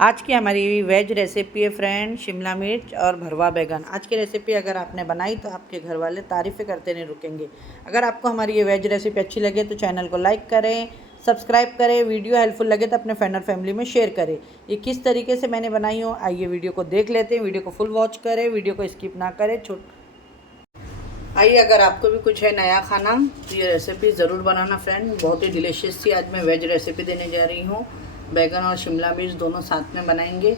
आज की हमारी वेज रेसिपी है फ्रेंड, शिमला मिर्च और भरवा बैगन। आज की रेसिपी अगर आपने बनाई तो आपके घर वाले तारीफ़ें करते नहीं रुकेंगे। अगर आपको हमारी ये वेज रेसिपी अच्छी लगे तो चैनल को लाइक करें, सब्सक्राइब करें, वीडियो हेल्पफुल लगे तो अपने फ्रेंड और फैमिली में शेयर करें। ये किस तरीके से मैंने बनाई हो, आइए वीडियो को देख लेते हैं। वीडियो को फुल वॉच करें, वीडियो को स्किप ना करें। आइए, अगर आपको भी कुछ है नया खाना तो ये रेसिपी ज़रूर बनाना फ्रेंड। बहुत ही डिलीशियस सी आज मैं वेज रेसिपी देने जा रही हूँ। बैगन और शिमला मिर्च दोनों साथ में बनाएंगे,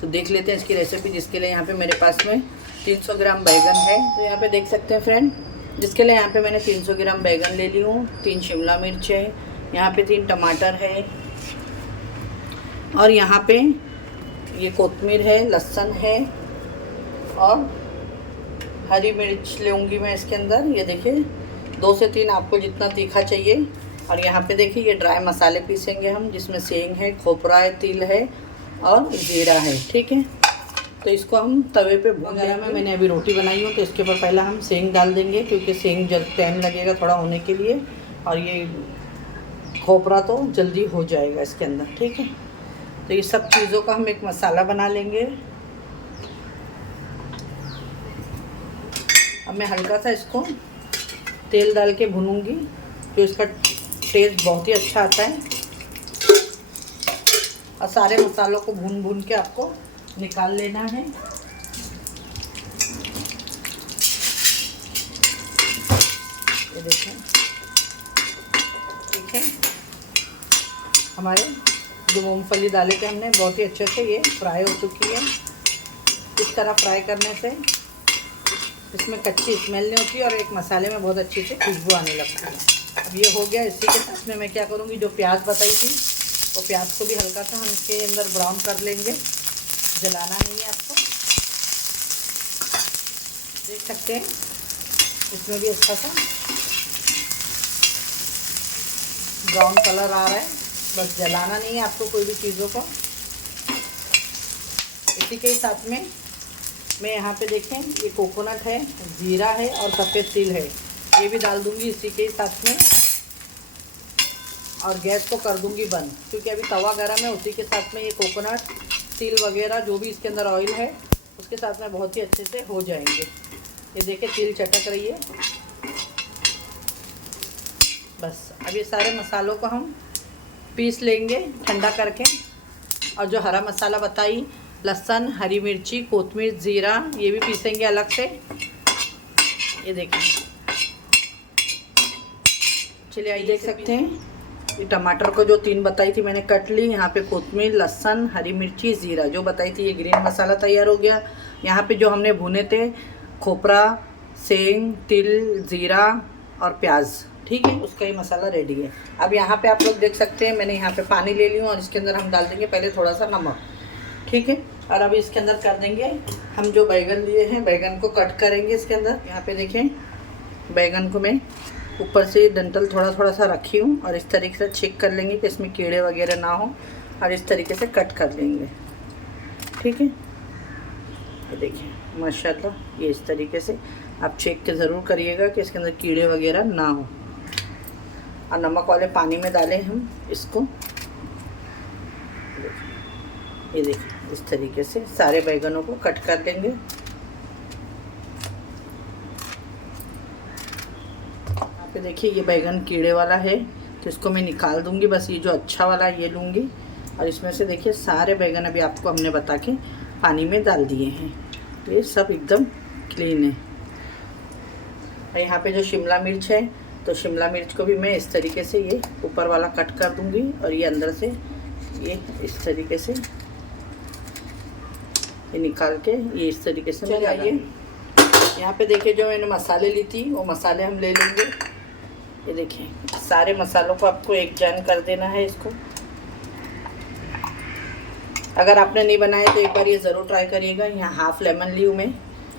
तो देख लेते हैं इसकी रेसिपी। जिसके लिए यहाँ पे मेरे पास में 300 ग्राम बैगन है, तो यहाँ पे देख सकते हैं फ्रेंड। जिसके लिए यहाँ पे मैंने 300 ग्राम बैगन ले ली हूँ। 3 शिमला मिर्च है, यहाँ पे 3 टमाटर है, और यहाँ पे ये कोतमीर है, लहसुन है, और हरी मिर्च लूँगी मैं इसके अंदर। ये देखिए 2 से 3 आपको जितना तीखा चाहिए। और यहाँ पे देखिए ये ड्राई मसाले पीसेंगे हम, जिसमें सेंग है, खोपरा है, तिल है और जीरा है। ठीक है, तो इसको हम तवे पे भून लेंगे। मैंने अभी रोटी बनाई हूँ तो इसके ऊपर पहले हम सेंग डाल देंगे, क्योंकि सेंग जल्द टाइम लगेगा थोड़ा होने के लिए, और ये खोपरा तो जल्दी हो जाएगा इसके अंदर। ठीक है, तो ये सब चीज़ों का हम एक मसाला बना लेंगे। अब मैं हल्का सा इसको तेल डाल के भूनूंगी, तो इसका टेस्ट बहुत ही अच्छा आता है। और सारे मसालों को भून भून के आपको निकाल लेना है। ये देखें, ठीक है। हमारे जो मूंगफली डाले थे हमने, बहुत ही अच्छे से ये फ्राई हो चुकी है। इस तरह फ्राई करने से इसमें कच्ची स्मेल नहीं होती और एक मसाले में बहुत अच्छी से खुशबू आने लगती है। अब ये हो गया। इसी के साथ में मैं क्या करूँगी, जो प्याज बताई थी वो प्याज को भी हल्का सा हम इसके अंदर ब्राउन कर लेंगे। जलाना नहीं है आपको, देख सकते हैं इसमें भी अच्छा सा ब्राउन कलर आ रहा है। बस जलाना नहीं है आपको कोई भी चीज़ों को। इसी के साथ में मैं यहाँ पे देखें ये कोकोनट है, जीरा है और सफ़ेद तिल है, ये भी डाल दूँगी इसी के साथ में। और गैस को कर दूँगी बंद, क्योंकि अभी तवा गरम है। उसी के साथ में ये कोकोनट, तिल वगैरह जो भी इसके अंदर ऑयल है उसके साथ में बहुत ही अच्छे से हो जाएंगे। ये देखिए तिल चटक रही है। बस अब ये सारे मसालों को हम पीस लेंगे ठंडा करके। और जो हरा मसाला बताई, लहसुन, हरी मिर्ची, कोतमीर, जीरा, ये भी पीसेंगे अलग से। ये देखिए, चलिए आइए देख सकते हैं। ये टमाटर को जो 3 बताई थी मैंने कट ली। यहाँ पे कोतमीर, लहसुन, हरी मिर्ची, जीरा जो बताई थी, ये ग्रीन मसाला तैयार हो गया। यहाँ पे जो हमने भुने थे खोपरा, सेंग, तिल, जीरा और प्याज, ठीक है, उसका ये मसाला रेडी है। अब यहाँ पे आप लोग देख सकते हैं मैंने यहाँ पे पानी ले ली हूँ, और इसके अंदर हम डाल देंगे पहले थोड़ा सा नमक। ठीक है, और अभी इसके अंदर कर देंगे हम जो बैगन लिए हैं, बैगन को कट करेंगे इसके अंदर। यहाँ पे देखें बैगन को मैं ऊपर से डंठल थोड़ा थोड़ा सा रखी हूँ, और इस तरीके से चेक कर लेंगे कि इसमें कीड़े वगैरह ना हो, और इस तरीके से कट कर लेंगे। ठीक है, ये देखिए माशाल्लाह, ये इस तरीके से आप चेक के ज़रूर करिएगा कि इसके अंदर कीड़े वगैरह ना हो। और नमक वाले पानी में डालें हम इसको। ये देखिए इस तरीके से सारे बैगनों को कट कर देंगे। यहाँ पे देखिए ये बैगन कीड़े वाला है, तो इसको मैं निकाल दूंगी। बस ये जो अच्छा वाला ये लूँगी, और इसमें से देखिए सारे बैगन अभी आपको हमने बता के पानी में डाल दिए हैं, ये सब एकदम क्लीन है। और यहाँ पे जो शिमला मिर्च है, तो शिमला मिर्च को भी मैं इस तरीके से ये ऊपर वाला कट कर दूंगी, और ये अंदर से ये इस तरीके से ये निकाल के ये इस तरीके से मैं लगाइए। यहाँ पे देखिए जो मैंने मसाले ली थी वो मसाले हम ले लेंगे। ये देखिए सारे मसालों को आपको एक जान कर देना है इसको। अगर आपने नहीं बनाया तो एक बार ये ज़रूर ट्राई करिएगा। यहाँ हाफ़ लेमन ली हूँ मैं,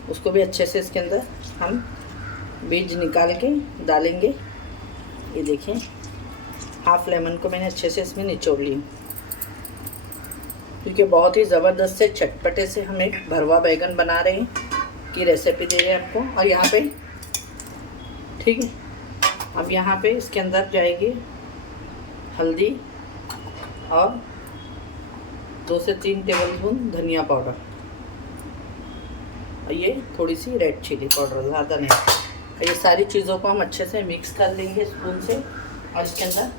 उसको भी अच्छे से इसके अंदर हम बीज निकाल के डालेंगे। ये देखिए हाफ़ लेमन को मैंने अच्छे से इसमें निचोड़ ली, क्योंकि बहुत ही ज़बरदस्त से चटपटे से हम एक भरवा बैगन बना रहे हैं की रेसिपी दे रहे हैं आपको। और यहाँ पे ठीक है, अब यहाँ पे इसके अंदर जाएगी हल्दी और 2 से 3 टेबल स्पून धनिया पाउडर और ये थोड़ी सी रेड चिली पाउडर, ज़्यादा नहीं। ये सारी चीज़ों को हम अच्छे से मिक्स कर लेंगे स्पून से और इसके अंदर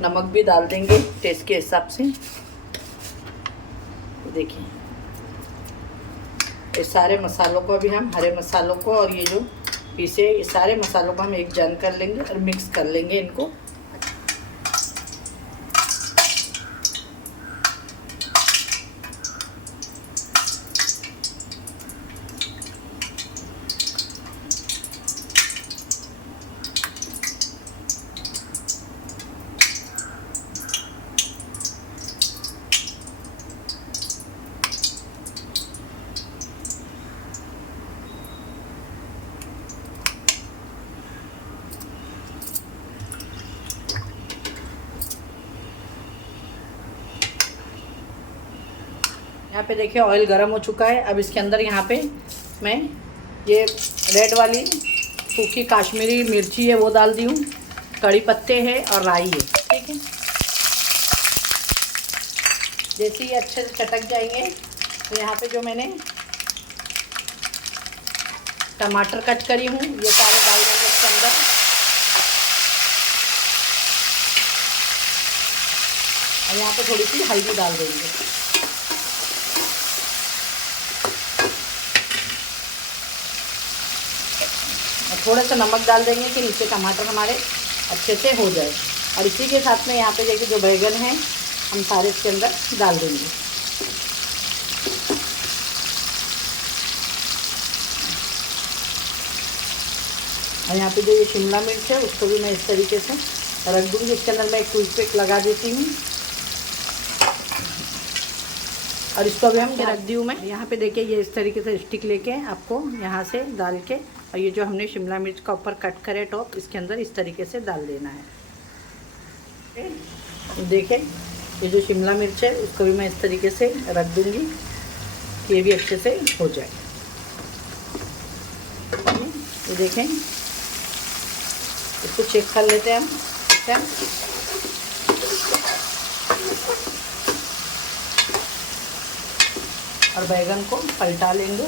नमक भी डाल देंगे टेस्ट के हिसाब से। देखिए ये सारे मसालों को अभी हम हरे मसालों को और ये जो पीसे ये सारे मसालों को हम एक जन कर लेंगे और मिक्स कर लेंगे इनको। यहाँ पे देखिए ऑयल गर्म हो चुका है। अब इसके अंदर यहाँ पे मैं ये रेड वाली सूखी काश्मीरी मिर्ची है वो डाल दी हूँ, कड़ी पत्ते है और राई है, ठीक है। जैसे ये अच्छे से चटक जाएंगे तो यहाँ पे जो मैंने टमाटर कट करी हूँ ये सारे डाल देंगे इसके अंदर। और यहाँ पे थोड़ी सी हल्दी डाल देंगे। थोड़ा सा नमक डाल देंगे कि नीचे टमाटर हमारे अच्छे से हो जाए। और इसी के साथ में यहाँ पे देखिए जो बैगन हैं हम सारे इसके अंदर डाल देंगे। और यहाँ पे जो ये शिमला मिर्च है उसको भी मैं इस तरीके से रख दूँगी। इसके अंदर मैं एक टूथपिक लगा देती हूँ और इसको अभी हम रख दी हूँ मैं। यहाँ पे देखिए ये इस तरीके से स्टिक लेके आपको यहाँ से डाल के और ये जो हमने शिमला मिर्च का ऊपर कट करे टॉप इसके अंदर इस तरीके से डाल देना है। देखिए ये जो शिमला मिर्च है इसको भी मैं इस तरीके से रख दूँगी कि ये भी अच्छे से हो जाए। ये देखें इसको चेक कर लेते हैं हम, ठीक है। और बैगन को पलटा लेंगे।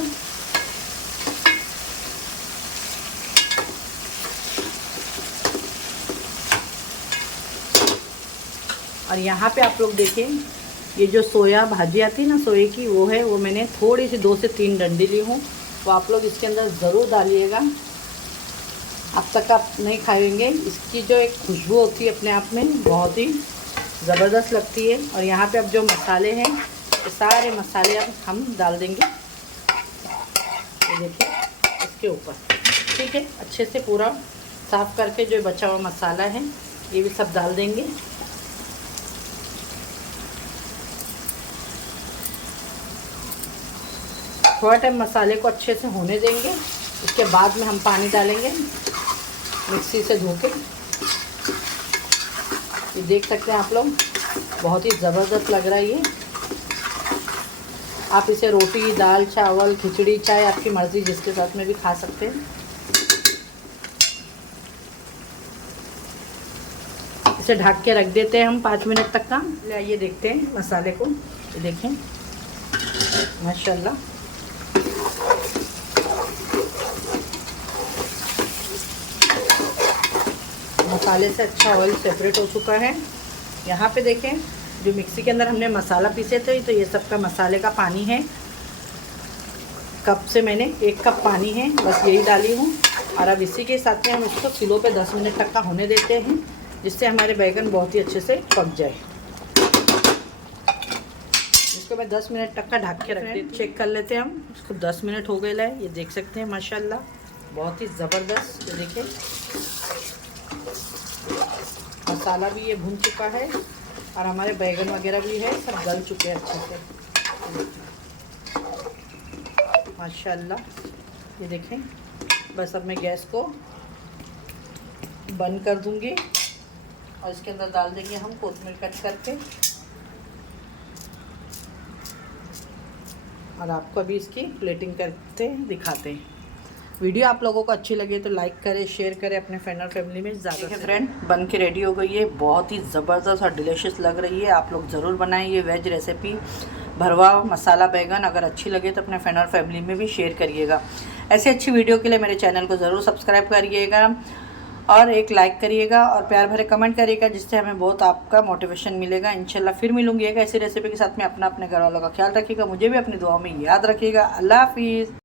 और यहाँ पे आप लोग देखें ये जो सोया भाजी आती है ना सोए की, वो है, वो मैंने थोड़ी सी 2 से 3 डंडी ली हूँ, तो आप लोग इसके अंदर ज़रूर डालिएगा। अब तक आप नहीं खाएंगे, इसकी जो एक खुशबू होती है अपने आप में बहुत ही ज़बरदस्त लगती है। और यहाँ पे अब जो मसाले हैं ये सारे मसाले अब हम डाल देंगे, ये देखिए इसके ऊपर, ठीक है। अच्छे से पूरा साफ़ करके जो बचा हुआ मसाला है ये भी सब डाल देंगे। थोड़ा टाइम मसाले को अच्छे से होने देंगे, उसके बाद में हम पानी डालेंगे मिक्सी से धो के। ये देख सकते हैं आप लोग बहुत ही ज़बरदस्त लग रहा है ये। आप इसे रोटी, दाल, चावल, खिचड़ी, चाय आपकी मर्ज़ी जिसके साथ में भी खा सकते हैं। इसे ढक के रख देते हैं हम 5 मिनट तक का। आइए देखते हैं मसाले को। ये देखें माशाल्लाह मसाले से अच्छा ऑयल सेपरेट हो चुका है। यहाँ पे देखें जो मिक्सी के अंदर हमने मसाला पीसे थे तो ये सब का मसाले का पानी है। कप से मैंने 1 कप पानी है बस यही डाली हूँ। और अब इसी के साथ में हम इसको स्लो पे 10 मिनट तक का होने देते हैं, जिससे हमारे बैगन बहुत ही अच्छे से पक जाए। इसको मैं 10 मिनट तक का ढक के रख देती। चेक कर लेते हैं हम, इसको 10 मिनट हो गए है। ये देख सकते हैं माशाल्लाह बहुत ही ज़बरदस्त। ये देखिए मसाला भी ये भून चुका है और हमारे बैगन वगैरह भी है, सब गल चुके हैं अच्छे से माशाल्लाह। ये देखें बस अब मैं गैस को बंद कर दूंगी और इसके अंदर डाल देंगे हम कोथिमीर कट करके। और आपको अभी इसकी प्लेटिंग करते दिखाते हैं। वीडियो आप लोगों को अच्छी लगे तो लाइक करें, शेयर करें अपने फ्रेंड और फैमिली में ज़्यादा से। फ्रेंड बन के रेडी हो गई है, बहुत ही ज़बरदस्त और डिलीशियस लग रही है। आप लोग ज़रूर बनाएं ये वेज रेसिपी। भरवा मसाला बैगन। अगर अच्छी लगे तो अपने फ्रेंड और फैमिली में भी शेयर करिएगा। ऐसी अच्छी वीडियो के लिए मेरे चैनल को ज़रूर सब्सक्राइब करिएगा और एक लाइक करिएगा और प्यार भरे कमेंट करिएगा, जिससे हमें बहुत आपका मोटिवेशन मिलेगा। इंशाल्लाह फिर मिलूंगी एक ऐसी रेसिपी के साथ में। अपने घर वालों का ख्याल रखिएगा, मुझे भी अपनी दुआओं में याद रखिएगा। अल्लाह हाफिज़।